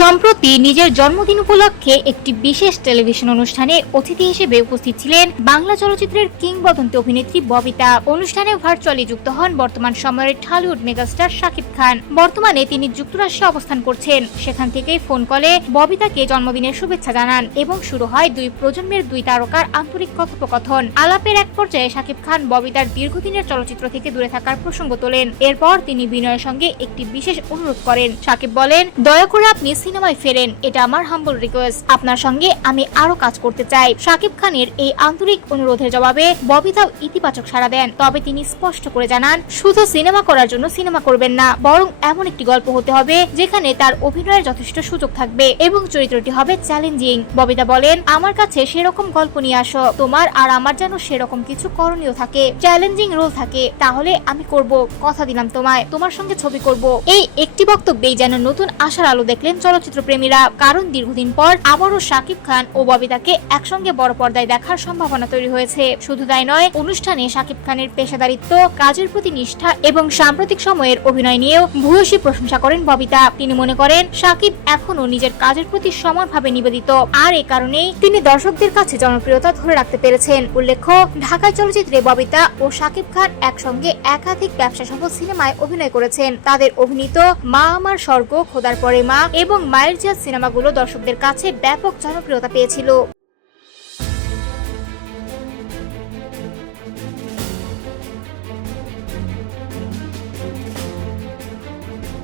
সম্প্রতি নিজের জন্মদিন উপলক্ষে একটি বিশেষ টেলিভিশন অনুষ্ঠানে অতিথি হিসেবে উপস্থিত ছিলেন বাংলা চলচ্চিত্রের কিংবদন্তি অভিনেত্রী ববিতা। অনুষ্ঠানে ভার্চুয়ালি যুক্ত হন বর্তমান সময়ের ঢালিউড মেগাস্টার শাকিব খান। বর্তমানে তিনি যুক্তরাষ্ট্রে অবস্থান করছেন। সেখান থেকেই ফোন কলে ববিতাকে জন্মদিনের শুভেচ্ছা জানান এবং শুরু হয় দুই প্রজন্মের দুই তারকার আন্তরিক কথোপকথন। আলাপের এক পর্যায়ে শাকিব খান ববিতার দীর্ঘদিনের চলচ্চিত্র থেকে দূরে থাকার প্রসঙ্গ তোলেন। এরপর তিনি বিনয়ের সঙ্গে একটি বিশেষ অনুরোধ করেন। শাকিব বলেন, দয়া করে আপনি সিনেমায় ফেরেন, এটা আমার হাম্বল রিকোয়েস্ট। আপনার সঙ্গে আমি আরো কাজ করতে চাই। শাকিব খানের এই আন্তরিক অনুরোধের জবাবে ববিতাও ইতিবাচক সাড়া দেন। তবে তিনি স্পষ্ট করে জানান, শুধু সিনেমা করার জন্য সিনেমা করবেন না, বরং এমন একটি গল্প হতে হবে যেখানে তার অভিনয়ের যথেষ্ট সুযোগ থাকবে এবং চরিত্রটি হবে চ্যালেঞ্জিং। ববিতা বলেন, আমার কাছে সেরকম গল্প নিয়ে আসো, তোমার আর আমার যেন সেরকম কিছু করণীয় থাকে, চ্যালেঞ্জিং রোল থাকে, তাহলে আমি করব, কথা দিলাম তোমায়, তোমার সঙ্গে ছবি করব। এই একটি বক্তব্যেই যেন নতুন আশার আলো দেখলেন চলচ্চিত্র প্রেমীরা। কারণ দীর্ঘদিন পর আবারও শাকিব খান ও ববিতাকে একসঙ্গে বড় পর্দায় দেখার সম্ভাবনা তৈরি হয়েছে। শুধু তাই নয়, অনুষ্ঠানে শাকিব খানের পেশাদারিত্ব, কাজের প্রতি নিষ্ঠা এবং সাম্প্রতিক সময়ের অভিনয় নিয়েও ভূয়সী প্রশংসা করেন ববিতা। তিনি মনে করেন শাকিব এখনো নিজের কাজের প্রতি সমানভাবে নিবেদিত, আর এ কারণেই তিনি দর্শকদের কাছে জনপ্রিয়তা ধরে রাখতে পেরেছেন। উল্লেখ্য, ঢাকার চলচ্চিত্রে ববিতা ও শাকিব খান একসঙ্গে একাধিক ব্যবসা সফল সিনেমায় অভিনয় করেছেন। তাদের অভিনীত মা আমার স্বর্গ, খোদার পরে মা এবং মায়ের জাত সিনেমাগুলো দর্শকদের কাছে ব্যাপক জনপ্রিয়তা পেয়েছিল।